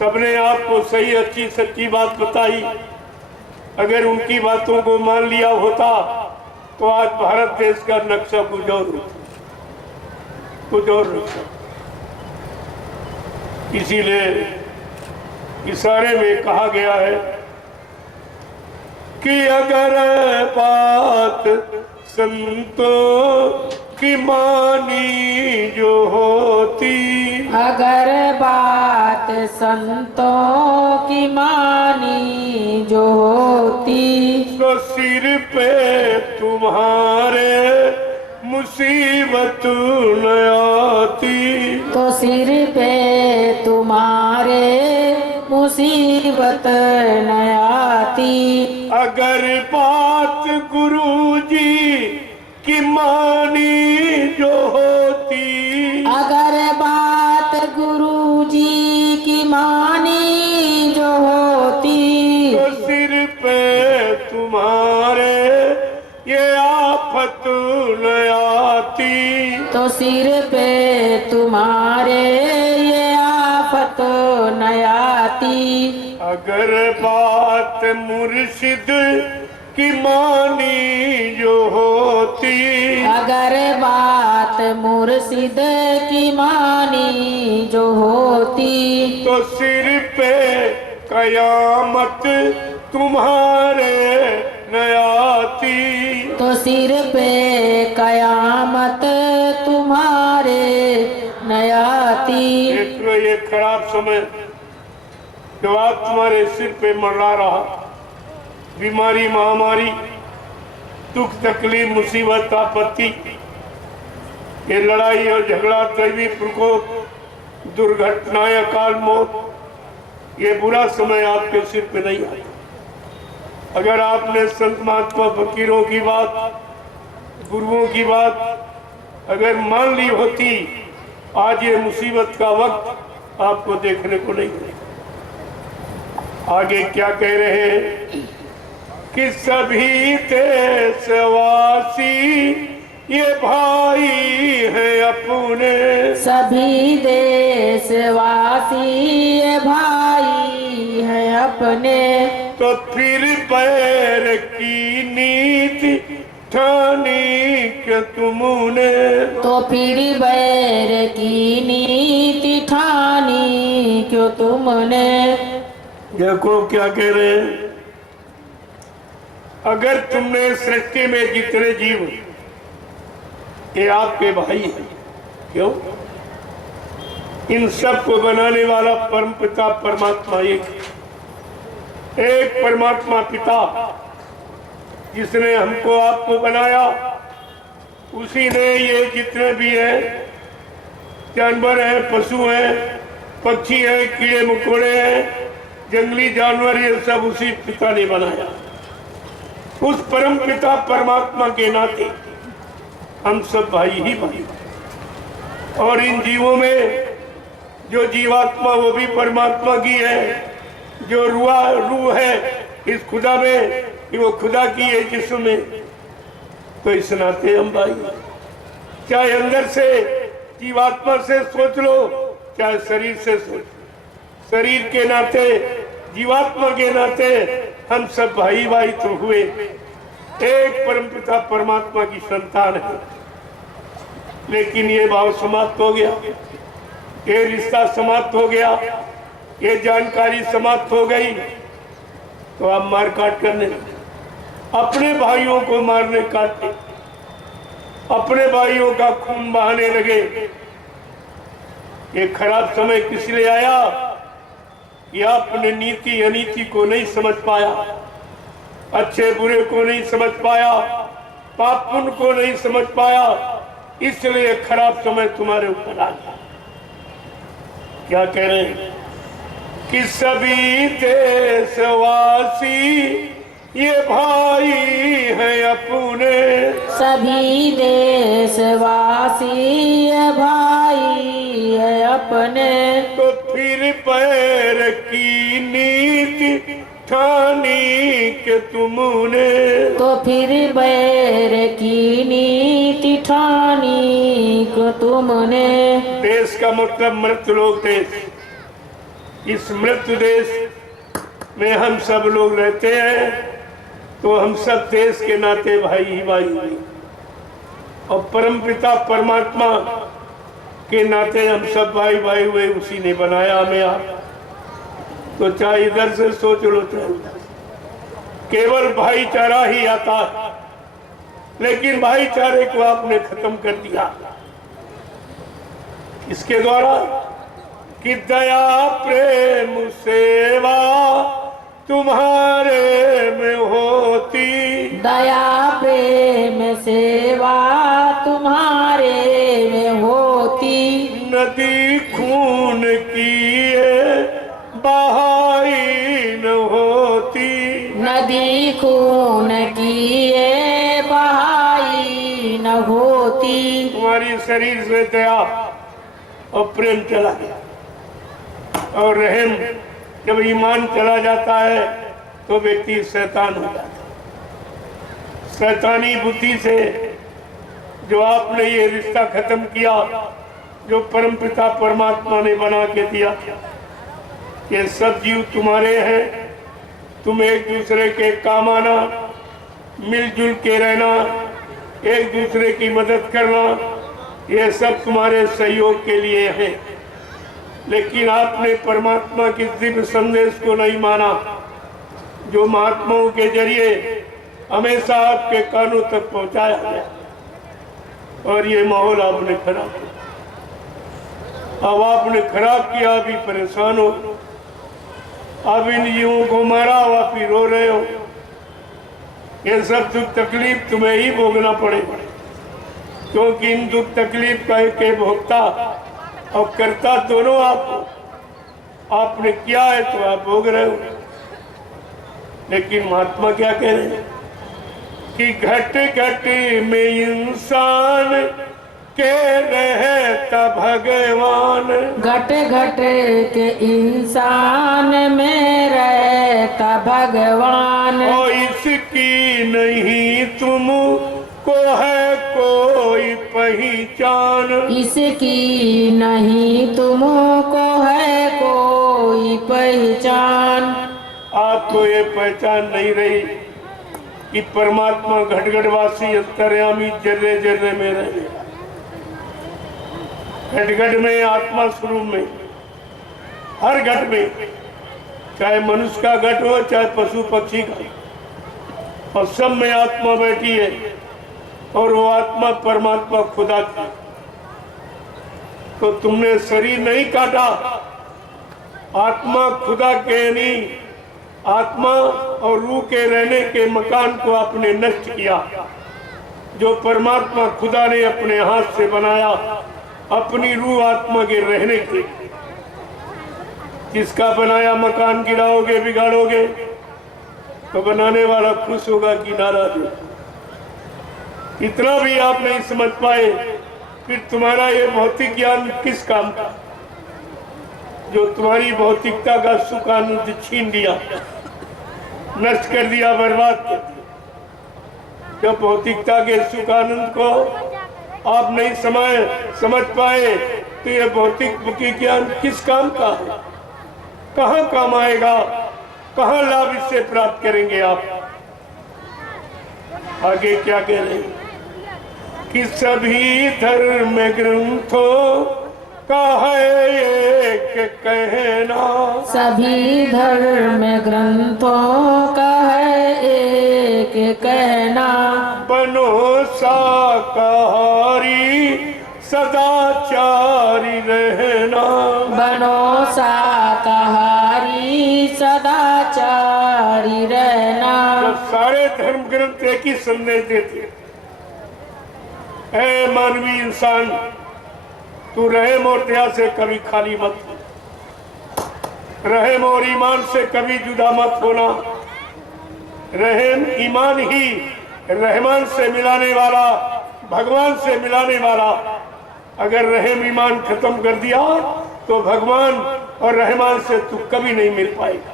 सबने आपको सही अच्छी सच्ची बात बताई। अगर उनकी बातों को मान लिया होता तो आज भारत देश का नक्शा कुछ और नक्शा। इसीलिए इशारे में कहा गया है कि अगर बात संतों की मानी जो होती, अगर बात संतों की मानी जो होती, तो सिर पे तुम्हारे मुसीबत न आती, तो सिर पे तुम्हारे मुसीबत न आती। अगर बात गुरुजी की मानी जो होती, अगर बात गुरुजी की मानी जो होती, तो सिर पे तुम्हारे ये आफत न आती, तो सिर पे तुम्हारे ये आफत न आती। अगर बात मुर्शिद की मानी जो होती, अगर बात मुर्शिद की मानी जो होती, तो सिर पे कयामत तुम्हारे न आती, तो सिर पे कयामत तुम्हारे न आती। देखो ये खराब समय जो आज तुम्हारे सिर पे मंडरा रहा, बीमारी महामारी दुख तकलीफ मुसीबत आपत्ति, ये लड़ाई और झगड़ा दैवी प्रकोप दुर्घटनाएं अकाल मौत, ये बुरा समय आपके सिर पे नहीं आया। अगर आपने संत महात्मा फकीरों की बात गुरुओं की बात अगर मान ली होती, आज ये मुसीबत का वक्त आपको देखने को नहीं मिलेगा। आगे क्या कह रहे हैं कि सभी देशवासी ये भाई हैं अपने, सभी देशवासी ये भाई हैं अपने, तो फिर बैर की नीति ठानी के तुमने, तो फिर बैर की नीति ठानी क्यों तुमने। देखो क्या कह रहे हैं, अगर तुमने सृष्टि में जितने जीव ये आपके भाई हैं, क्यों? इन सब को बनाने वाला परम पिता परमात्मा एक परमात्मा पिता जिसने हमको आपको बनाया, उसी ने ये जितने भी हैं जानवर हैं, पशु हैं, पक्षी हैं, कीड़े मकोड़े हैं, जंगली जानवर, ये सब उसी पिता ने बनाया। उस परम पिता परमात्मा के नाते हम सब भाई ही भाई, और इन जीवों में जो जीवात्मा वो भी परमात्मा की है, जो रूह है इस खुदा में कि वो खुदा की है जिसमें, तो इस नाते हम भाई। चाहे अंदर से जीवात्मा से सोच लो, चाहे शरीर से सोच, शरीर के नाते जीवात्मा के नाते हम सब भाई भाई तो हुए, एक परमपिता परमात्मा की संतान है। लेकिन ये भाव समाप्त हो गया, ये रिश्ता समाप्त हो गया, ये जानकारी समाप्त हो गई, तो आप मार काट करने, अपने भाइयों को मारने काटने, अपने भाइयों का खून बहाने लगे। ये खराब समय किस लिए आया? या अपने नीति अनीति को नहीं समझ पाया, अच्छे बुरे को नहीं समझ पाया, पाप पुण्य को नहीं समझ पाया, इसलिए खराब समय तुम्हारे ऊपर आ गया। क्या कह रहे हैं कि सभी देशवासी ये भाई हैं अपने, सभी देशवासी ये भाई है अपने, तो फिर पैर की नीति ठानी के तुमने, तो फिर बैर की नीति ठानी को तुमने। देश का मतलब मृत लोग देश, इस मृत्यु देश में हम सब लोग रहते हैं, तो हम सब देश के नाते भाई ही भाई हैं। और परमपिता परमात्मा के नाते हम सब भाई भाई हुए, उसी ने बनाया हमें आप। तो चाहे इधर से सोच लो चाहे उधर, केवल भाईचारा ही आता, लेकिन भाईचारे को आपने खत्म कर दिया। इसके द्वारा कि दया प्रेम सेवा तुम्हारे में होती, दया प्रेम सेवा तुम्हारे में होती, नदी खून की ये बहाई न होती, नदी खून की ये बहाई न होती। तुम्हारी शरीर से दया और प्रेम चला गया, और रहम जब ईमान चला जाता है तो व्यक्ति शैतान हो जाता है। शैतानी बुद्धि से जो आपने ये रिश्ता खत्म किया, जो परमपिता परमात्मा ने बना के दिया, ये सब जीव तुम्हारे हैं, तुम एक दूसरे के काम आना, मिलजुल के रहना, एक दूसरे की मदद करना, ये सब तुम्हारे सहयोग के लिए है। लेकिन आपने परमात्मा के दिव्य संदेश को नहीं माना, जो महात्माओं के जरिए हमेशा आपके कानों तक पहुंचाया गया, और ये माहौल आपने खराब किया। अब आपने खराब किया, अभी परेशान हो, अब इन जीवों को मारा, आप ही रो रहे हो। ये सब दुख तकलीफ तुम्हें ही भोगना पड़ेगा, क्योंकि इन दुख तकलीफ का के भोगता और करता दोनों आपने किया है तो आप भोग रहे हो। लेकिन महात्मा क्या कह रहे हैं कि घट घट में इंसान के रहता भगवान, घट घट के इंसान में रहता भगवान, और इसकी नहीं तुम को है कोई पहचान, इसकी नहीं तुमको है कोई पहचान। आपको ये पहचान नहीं रही कि परमात्मा घटघटवासी अंतर्यामी जर्रे जर्रे में रहे। घट में आत्मा स्वरूप में, हर घट में, चाहे मनुष्य का घट हो चाहे पशु पक्षी का, और सब में आत्मा बैठी है, और वो आत्मा परमात्मा खुदा की। तो तुमने शरीर नहीं काटा, आत्मा खुदा के नहीं, आत्मा और रूह के रहने के मकान को आपने नष्ट किया, जो परमात्मा खुदा ने अपने हाथ से बनाया, अपनी रूह आत्मा के रहने के। जिसका बनाया मकान गिराओगे, बिगाड़ोगे, तो बनाने वाला खुश होगा कि नाराज होगा। इतना भी आप नहीं समझ पाए, फिर तुम्हारा ये भौतिक ज्ञान किस काम का, जो तुम्हारी भौतिकता का सुख आनंद छीन दिया, नष्ट कर दिया, बर्बाद कर दिया। जब भौतिकता के सुख आनंद को आप नहीं समझ पाए, तो ये भौतिक ज्ञान किस काम का है, कहाँ काम आएगा, कहाँ लाभ इससे प्राप्त करेंगे आप। आगे क्या कह रहे हैं कि सभी धर्म ग्रंथों का है एक कहना, सभी धर्म ग्रंथों का है एक कहना, बनो शाकाहारी सदाचारी रहना, बनो शाकाहारी सदाचारी रहना। तो सारे धर्म ग्रंथ एक ही संदेश देते, ऐ मानवी इंसान, तू रहम और दया से कभी खाली मत हो, रहम और ईमान से कभी जुदा मत होना। रहम ईमान ही रहमान से मिलाने वाला, भगवान से मिलाने वाला। अगर रहम ईमान खत्म कर दिया तो भगवान और रहमान से तू कभी नहीं मिल पाएगा।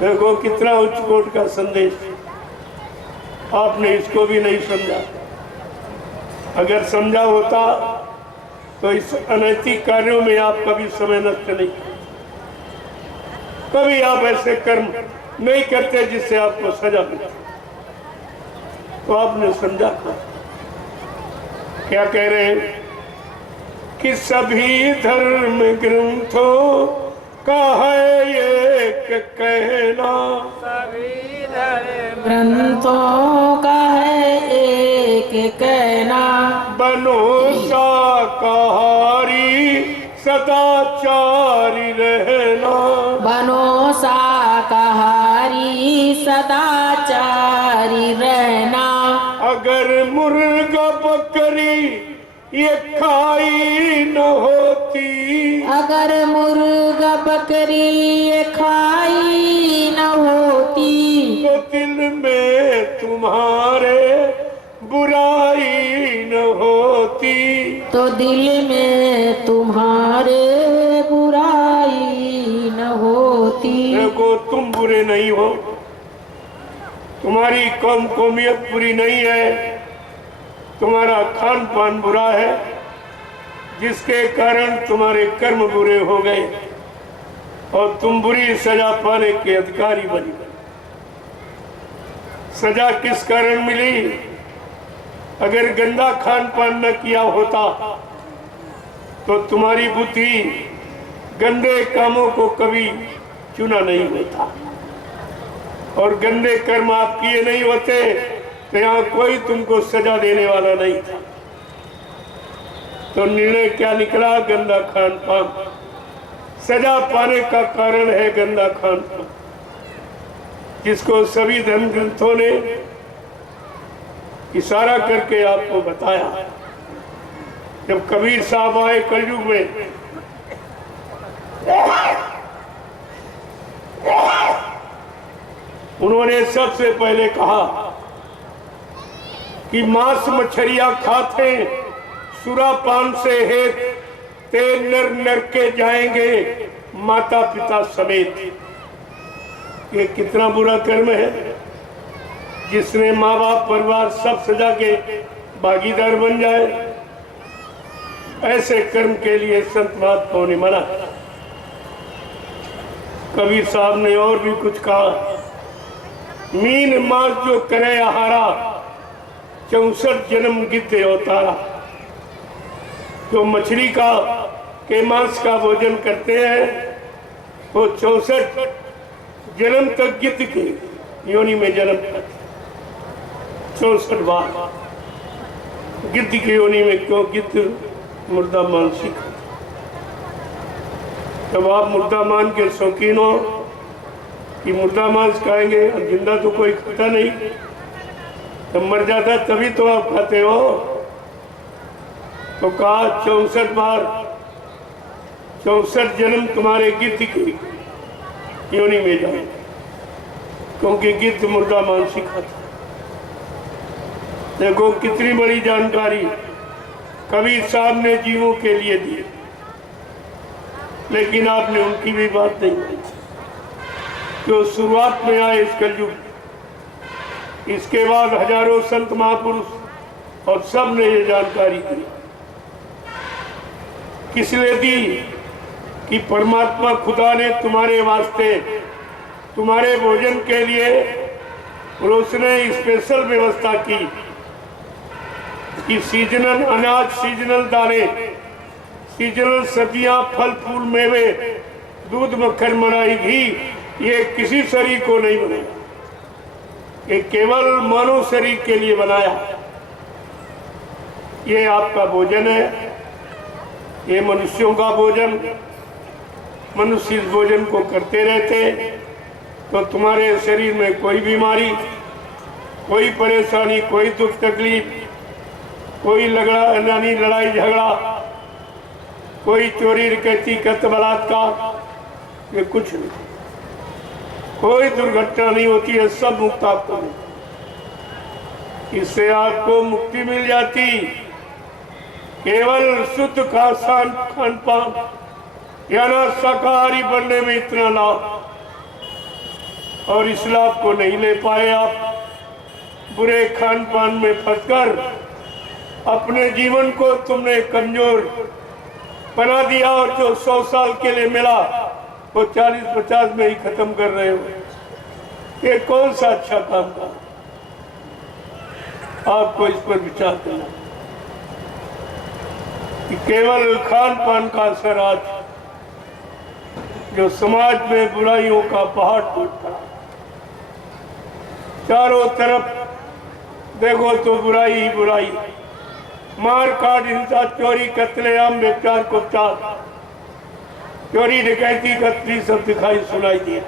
देखो कितना उच्च कोट का संदेश, आपने इसको भी नहीं समझा। अगर समझा होता तो इस अनैतिक कार्यों में आप कभी समय नष्ट नहीं करते। कभी आप ऐसे कर्म नहीं करते जिससे आपको सजा मिले। तो आपने समझा क्या कह रहे हैं कि सभी धर्म ग्रंथों का है ये कहना, सभी धर्म ग्रंथों का है एक कहना, बनो शाकाहारी सदाचारी रहना, बनो शाकाहारी सदाचारी रहना। अगर मुर्गा बकरी ये खाई न होती, अगर मुर्गा बकरी ये खाई न होती, तो दिल में तुम्हारे बुराई न होती, तो दिल में तुम्हारे बुराई न होती। देखो तुम बुरे नहीं हो, तुम्हारी कौमियत बुरी नहीं है, तुम्हारा खान पान बुरा है जिसके कारण तुम्हारे कर्म बुरे हो गए और तुम बुरी सजा पाने के अधिकारी बनी। सजा किस कारण मिली? अगर गंदा खान पान न किया होता तो तुम्हारी बुद्धि गंदे कामों को कभी चुना नहीं होता और गंदे कर्म आप किए नहीं होते तो यहाँ कोई तुमको सजा देने वाला नहीं था। तो निर्णय क्या निकला? गंदा खान पान सजा पाने का कारण है, गंदा खान पान, जिसको सभी धर्म ग्रंथों ने इशारा करके आपको बताया। जब कबीर साहब आए कलयुग में, उन्होंने सबसे पहले कहा कि मांस मछलियां खाते सुरा पान से हेत ते नर नर के जाएंगे माता पिता समेत। ये कितना बुरा कर्म है जिसने माँ बाप परिवार सब सजा के भागीदार बन जाए। ऐसे कर्म के लिए संत महात्माओं ने मना। कबीर साहब ने और भी कुछ कहा, मीन मांस जो करे आहारा 64 जन्म गिद्ध अवतारा। जो मछली का के मांस का भोजन करते हैं वो 64 जन्म तक गिद्ध के योनि में जन्म करते, 64 बार गिद्ध की योनि में। क्यों? गिद्ध मुर्दा मांसी खाते। जब आप मुर्दा मान के शौकीन हो कि मुर्दा मांस खाएंगे और जिंदा तो कोई खाता नहीं, जब मर जाता तभी तो आप खाते हो। तो कहा 64 बार 64 जन्म तुम्हारे गिद्ध की योनि में जाए, क्योंकि गिद्ध मुर्दा मांसी खाता। देखो कितनी बड़ी जानकारी कबीर साहब ने जीवों के लिए दी, लेकिन आपने उनकी भी बात नहीं की। जो शुरुआत में आए इस कलयुग, इसके बाद हजारों संत महापुरुष और सब ने ये जानकारी दी। किस लिए दी? कि परमात्मा खुदा ने तुम्हारे वास्ते, तुम्हारे भोजन के लिए उसने स्पेशल व्यवस्था की कि सीजनल अनाज, सीजनल दाने, सीजनल सब्जियां, फल फूल, मेवे, दूध, मक्खन, मलाई, घी, ये किसी शरीर को नहीं बनाया, ये केवल मानव शरीर के लिए बनाया। ये आपका भोजन है, ये मनुष्यों का भोजन। मनुष्य इस भोजन को करते रहते तो तुम्हारे शरीर में कोई बीमारी, कोई परेशानी, कोई दुख तकलीफ, कोई लड़ाई झगड़ा, कोई चोरी डकैती, कत्ल बलात्कार, ये कुछ नहीं, कोई दुर्घटना नहीं होती है, सब मुक्त आपको मिलता। इससे आपको मुक्ति मिल जाती। केवल शुद्ध खान पान या ना शाकाहारी बनने में इतना लाभ, और इस लाभ को नहीं ले पाए आप। बुरे खान पान में फंसकर अपने जीवन को तुमने कमजोर बना दिया, और जो 100 साल के लिए मिला वो 40-50 में ही खत्म कर रहे हो। ये कौन सा अच्छा काम था? आपको इस पर विचार करना कि केवल खान पान का असर आज जो समाज में बुराइयों का पहाड़ टूटता, चारों तरफ देखो तो बुराई ही बुराई, मार काट, हिंसा, चोरी, कत्लेआम, व्यभिचार को चार, चोरी डकैती कत्ली सब दिखाई सुनाई दिया।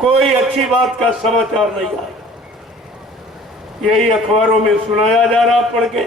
कोई अच्छी बात का समाचार नहीं आया। यही अखबारों में सुनाया जा रहा पढ़ के।